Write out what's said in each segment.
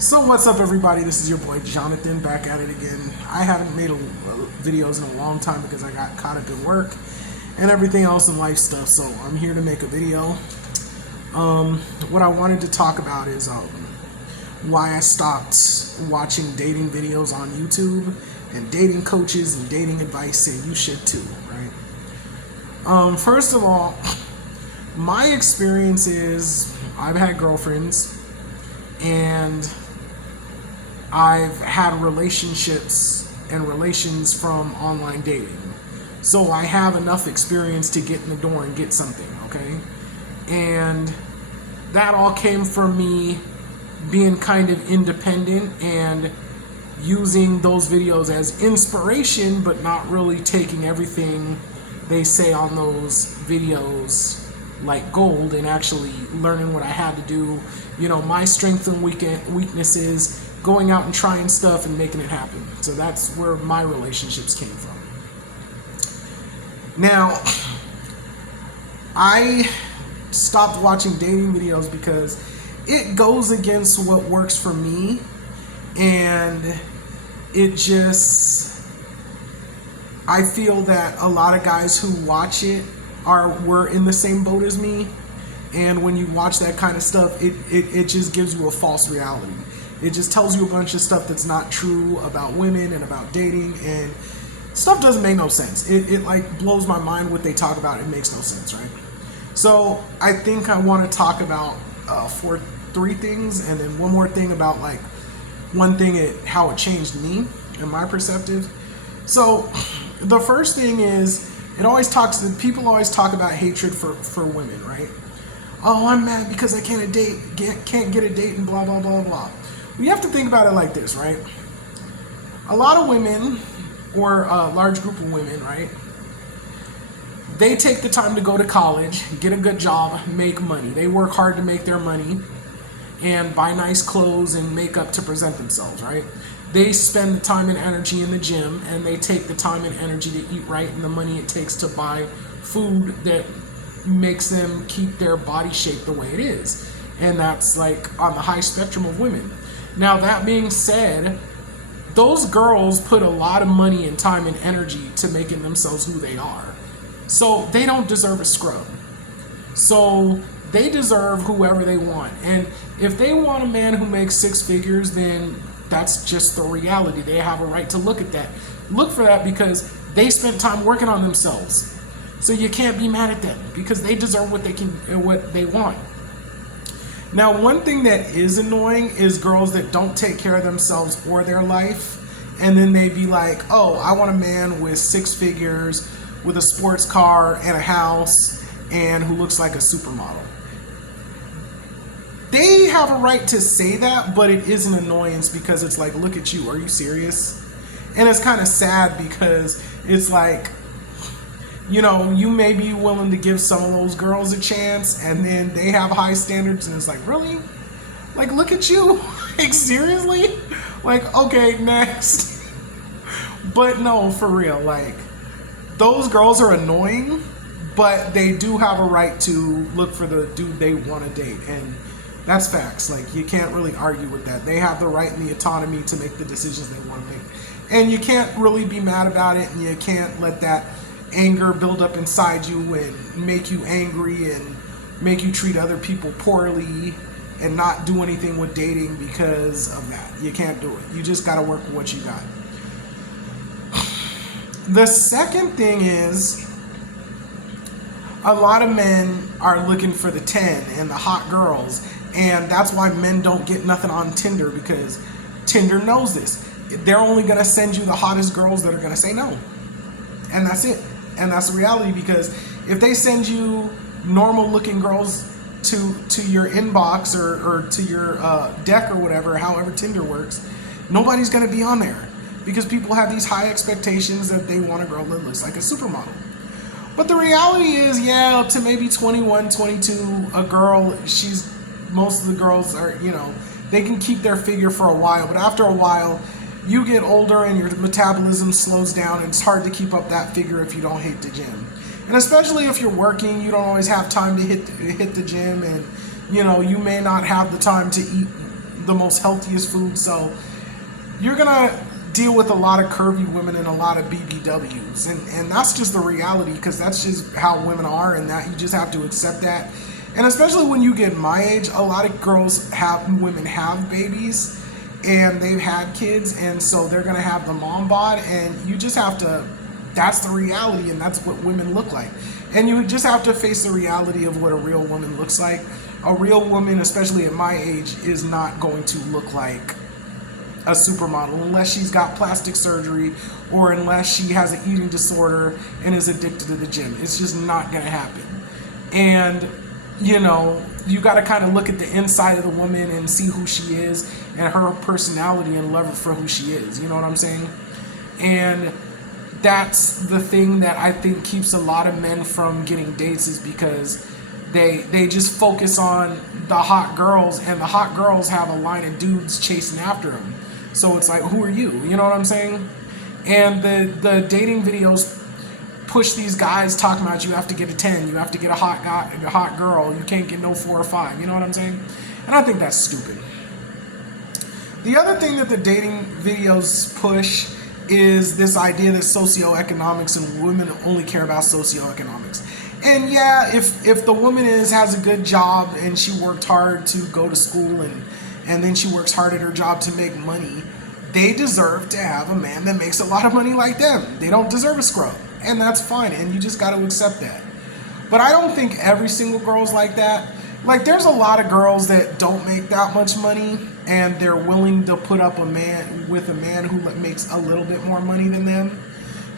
So what's up, everybody? This is your boy Jonathan back at it again. I haven't made videos in a long time because I got caught up in work and everything else in life stuff. So I'm here to make a video. What I wanted to talk about is why I stopped watching dating videos on YouTube and dating coaches and dating advice, and you should too, right? First of all, my experience is I've had girlfriends and I've had relationships and relations from online dating. So I have enough experience to get in the door and get something, okay? And that all came from me being kind of independent and using those videos as inspiration, but not really taking everything they say on those videos like gold and actually learning what I had to do, my strengths and weaknesses, going out and trying stuff and making it happen. So that's where my relationships came from. Now, I stopped watching dating videos because it goes against what works for me, and I feel that a lot of guys who watch it were in the same boat as me, and when you watch that kind of stuff, it just gives you a false reality. It just tells you a bunch of stuff that's not true about women and about dating, and stuff doesn't make no sense. It like blows my mind what they talk about. It makes no sense, right? So I think I want to talk about three things, and then one more thing about like one thing how it changed me and my perspective. So the first thing is, people always talk about hatred for women, right? Oh, I'm mad because I can't get a date and blah blah blah blah. You have to think about it like this, right? A lot of women, or a large group of women, right? They take the time to go to college, get a good job, make money. They work hard to make their money and buy nice clothes and makeup to present themselves, right? They spend the time and energy in the gym, and they take the time and energy to eat right and the money it takes to buy food that makes them keep their body shape the way it is. And that's like on the high spectrum of women. Now, that being said, those girls put a lot of money and time and energy to making themselves who they are. So they don't deserve a scrub. So they deserve whoever they want. And if they want a man who makes six figures, then that's just the reality. They have a right to look at that. Look for that because they spent time working on themselves. So you can't be mad at them because they deserve what they want. Now, one thing that is annoying is girls that don't take care of themselves or their life, and then they be like, oh, I want a man with six figures, with a sports car and a house, and who looks like a supermodel. They have a right to say that, but it is an annoyance because it's like, look at you, are you serious? And it's kind of sad because it's like, you may be willing to give some of those girls a chance, and then they have high standards, and it's like, really? Like, look at you. Like, seriously? Like, okay, next. But no, for real, like, those girls are annoying, but they do have a right to look for the dude they want to date, and that's facts. Like, you can't really argue with that. They have the right and the autonomy to make the decisions they want to make, and you can't really be mad about it, and you can't let that anger build up inside you and make you angry and make you treat other people poorly and not do anything with dating because of that. You can't do it. You just got to work with what you got. The second thing is, a lot of men are looking for the 10 and the hot girls, and that's why men don't get nothing on Tinder, because Tinder knows this. They're only going to send you the hottest girls that are going to say no. And that's it. And that's the reality, because if they send you normal looking girls to your inbox or to your deck or whatever, however Tinder works, nobody's going to be on there, because people have these high expectations that they want a girl that looks like a supermodel. But the reality is, up to maybe 21, 22, a girl, most of the girls are, they can keep their figure for a while, but after a while, you get older and your metabolism slows down, and it's hard to keep up that figure if you don't hit the gym. And especially if you're working, you don't always have time to hit the gym, and you may not have the time to eat the most healthiest food. So you're gonna deal with a lot of curvy women and a lot of BBWs, and that's just the reality, because that's just how women are, and that you just have to accept that. And especially when you get my age, a lot of women have babies and they've had kids, and so they're gonna have the mom bod, and you just have to, that's the reality, and that's what women look like. And you just have to face the reality of what a real woman looks like. A real woman, especially at my age, is not going to look like a supermodel unless she's got plastic surgery or unless she has an eating disorder and is addicted to the gym. It's just not going to happen. And you know, you got to kind of look at the inside of the woman and see who she is and her personality and love her for who she is. You know what I'm saying? And that's the thing that I think keeps a lot of men from getting dates, is because they just focus on the hot girls, and the hot girls have a line of dudes chasing after them. So it's like, who are you? You know what I'm saying? And the dating videos push these guys talking about you have to get a 10, you have to get a hot guy, a hot girl, you can't get no 4 or 5. You know what I'm saying? And I think that's stupid. The other thing that the dating videos push is this idea that socioeconomics and women only care about socioeconomics. And yeah, if the woman has a good job and she worked hard to go to school and then she works hard at her job to make money, they deserve to have a man that makes a lot of money like them. They don't deserve a scrub, and that's fine, and you just got to accept that. But I don't think every single girl's like that. Like, there's a lot of girls that don't make that much money, and they're willing to put up with a man who makes a little bit more money than them,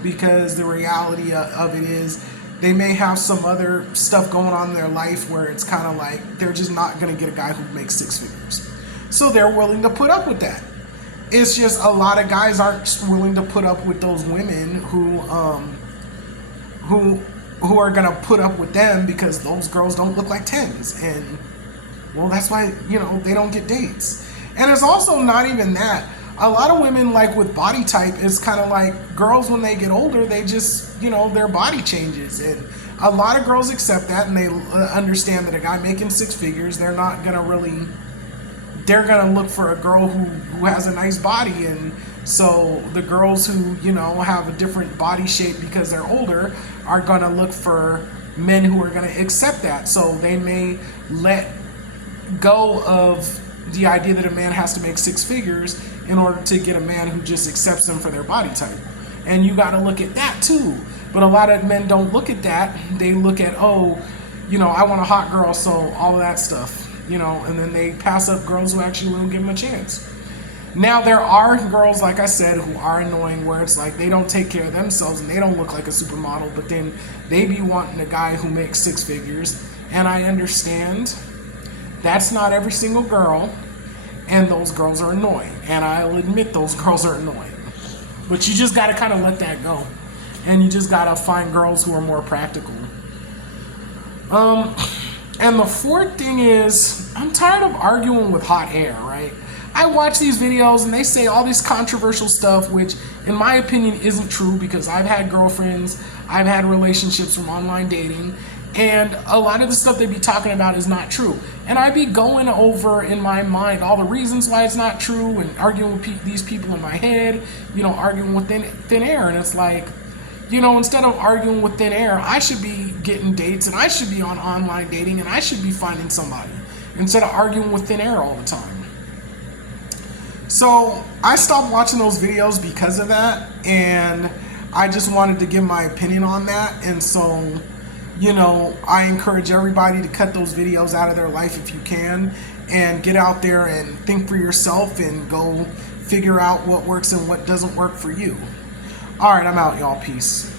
because the reality of it is they may have some other stuff going on in their life where it's kind of like they're just not going to get a guy who makes 6 figures. So they're willing to put up with that. It's just a lot of guys aren't willing to put up with those women who are gonna put up with them, because those girls don't look like 10s, and well, that's why, you know, they don't get dates. And it's also not even that. A lot of women, like with body type, it's kind of like girls when they get older, they just, you know, their body changes, and a lot of girls accept that, and they understand that a guy making 6 figures, they're gonna look for a girl who has a nice body. And so the girls who, you know, have a different body shape because they're older are gonna look for men who are gonna accept that. So they may let go of the idea that a man has to make 6 figures in order to get a man who just accepts them for their body type. And you gotta look at that too. But a lot of men don't look at that. They look at, oh, you know, I want a hot girl, so all of that stuff. You know, and then they pass up girls who actually won't give them a chance. Now, there are girls, like I said, who are annoying, where it's like they don't take care of themselves and they don't look like a supermodel, but then they be wanting a guy who makes 6 figures. And I understand that's not every single girl, and those girls are annoying. And I'll admit those girls are annoying. But you just got to kind of let that go. And you just got to find girls who are more practical. And the fourth thing is, I'm tired of arguing with hot air, right? I watch these videos and they say all this controversial stuff, which in my opinion isn't true, because I've had girlfriends, I've had relationships from online dating, and a lot of the stuff they be talking about is not true. And I be going over in my mind all the reasons why it's not true, and arguing with these people in my head, you know, arguing with thin air. And it's like, you know, instead of arguing with thin air, I should be getting dates, and I should be on online dating, and I should be finding somebody, instead of arguing with thin air all the time. So I stopped watching those videos because of that, and I just wanted to give my opinion on that. And so, you know, I encourage everybody to cut those videos out of their life if you can, and get out there and think for yourself and go figure out what works and what doesn't work for you. All right, I'm out, y'all. Peace.